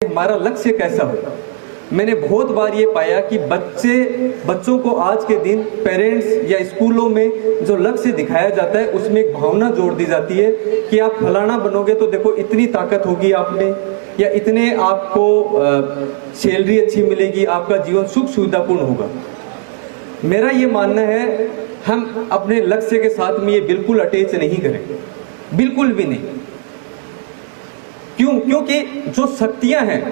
हमारा लक्ष्य कैसा हो। मैंने बहुत बार ये पाया कि बच्चों को आज के दिन पेरेंट्स या स्कूलों में जो लक्ष्य दिखाया जाता है उसमें एक भावना जोड़ दी जाती है कि आप फलाना बनोगे तो देखो इतनी ताकत होगी आप में, या इतने आपको सैलरी अच्छी मिलेगी, आपका जीवन सुख सुविधापूर्ण होगा। मेरा ये मानना है हम अपने लक्ष्य के साथ में ये बिल्कुल अटैच नहीं करें, बिल्कुल भी नहीं। क्यों? क्योंकि जो शक्तियां हैं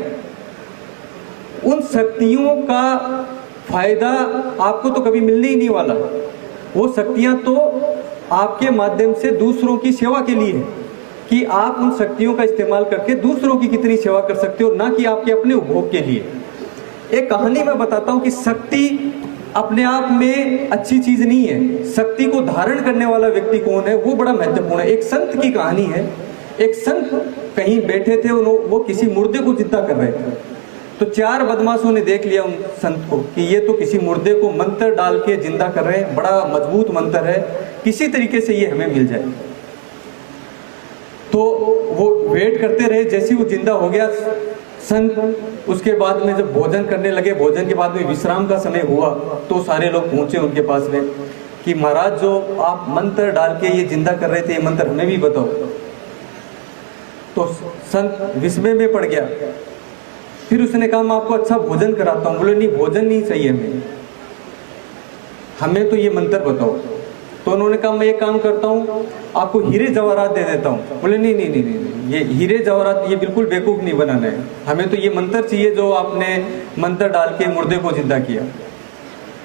उन शक्तियों का फायदा आपको तो कभी मिलने ही नहीं वाला। वो शक्तियां तो आपके माध्यम से दूसरों की सेवा के लिए है कि आप उन शक्तियों का इस्तेमाल करके दूसरों की कितनी सेवा कर सकते हो, ना कि आपके अपने उपभोग के लिए। एक कहानी मैं बताता हूं कि शक्ति अपने आप में अच्छी चीज नहीं है, शक्ति को धारण करने वाला व्यक्ति कौन है वो बड़ा महत्वपूर्ण है। एक संत की कहानी है। एक संत कहीं बैठे थे, वो किसी मुर्दे को जिंदा कर रहे थे। तो चार बदमाशों ने देख लिया उन संत को कि ये तो किसी मुर्दे को मंत्र डाल के जिंदा कर रहे हैं, बड़ा मजबूत मंत्र है, किसी तरीके से ये हमें मिल जाए। तो वो वेट करते रहे। जैसे वो जिंदा हो गया संत, उसके बाद में जब भोजन करने लगे, भोजन के बाद में विश्राम का समय हुआ, तो सारे लोग पहुंचे उनके पास में कि महाराज जो आप मंत्र डाल के ये जिंदा कर रहे थे, ये मंत्र हमें भी बताओ। तो संत विस्मय में पड़ गया। फिर उसने कहा मैं आपको अच्छा भोजन कराता हूँ। बोले नहीं, भोजन नहीं चाहिए हमें तो ये मंत्र बताओ। तो उन्होंने कहा मैं एक काम करता हूँ, आपको हीरे जवाहरात दे देता हूँ। बोले नहीं नहीं नहीं नहीं, ये हीरे जवाहरात ये बिल्कुल बेवकूफ नहीं बनाना है, हमें तो ये मंत्र चाहिए जो आपने मंत्र डाल के मुर्दे को जिंदा किया।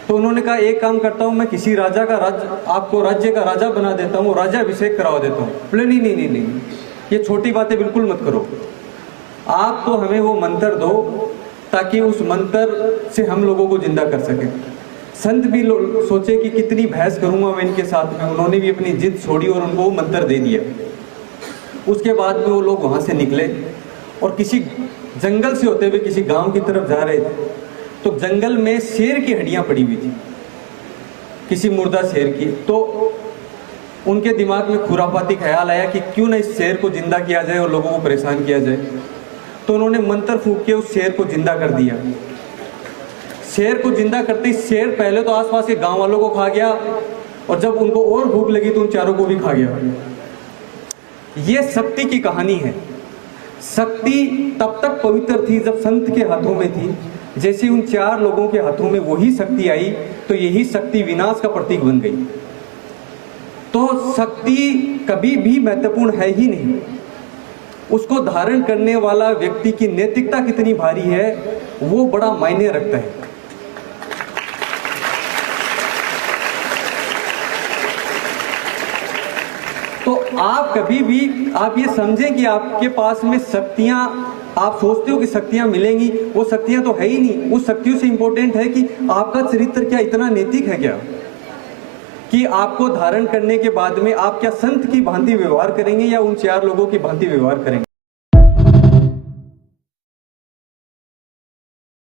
तो उन्होंने कहा एक काम करता हूँ, मैं किसी राजा का आपको राज्य का राजा बना देता हूँ, राजा अभिषेक करवा देता हूँ। बोले नहीं नहीं नहीं नहीं, ये छोटी बातें बिल्कुल मत करो, आप तो हमें वो मंत्र दो ताकि उस मंत्र से हम लोगों को जिंदा कर सके। संत भी सोचे कि कितनी बहस करूंगा मैं इनके साथ में। उन्होंने भी अपनी जिद छोड़ी और उनको वो मंत्र दे दिया। उसके बाद में वो लोग वहां से निकले और किसी जंगल से होते हुए किसी गांव की तरफ जा रहे थे। तो जंगल में शेर की हड्डियां पड़ी हुई थी, किसी मुर्दा शेर की। तो उनके दिमाग में खुरापाती ख्याल आया कि क्यों ना इस शेर को जिंदा किया जाए और लोगों को परेशान किया जाए। तो उन्होंने मंत्र फूंक के उस शेर को जिंदा कर दिया। शेर को जिंदा करते ही शेर पहले तो आसपास के गांव वालों को खा गया, और जब उनको और भूख लगी तो उन चारों को भी खा गया। ये शक्ति की कहानी है। शक्ति तब तक पवित्र थी जब संत के हाथों में थी। जैसे उन चार लोगों के हाथों में वही शक्ति आई तो यही शक्ति विनाश का प्रतीक बन गई। तो शक्ति कभी भी महत्वपूर्ण है ही नहीं, उसको धारण करने वाला व्यक्ति की नैतिकता कितनी भारी है वो बड़ा मायने रखता है। तो आप कभी भी आप ये समझें कि आपके पास में शक्तियां, आप सोचते हो कि शक्तियां मिलेंगी, वो शक्तियां तो है ही नहीं। उस शक्तियों से इंपॉर्टेंट है कि आपका चरित्र क्या इतना नैतिक है क्या, कि आपको धारण करने के बाद में आप क्या संत की भांति व्यवहार करेंगे या उन चार लोगों की भांति व्यवहार करेंगे।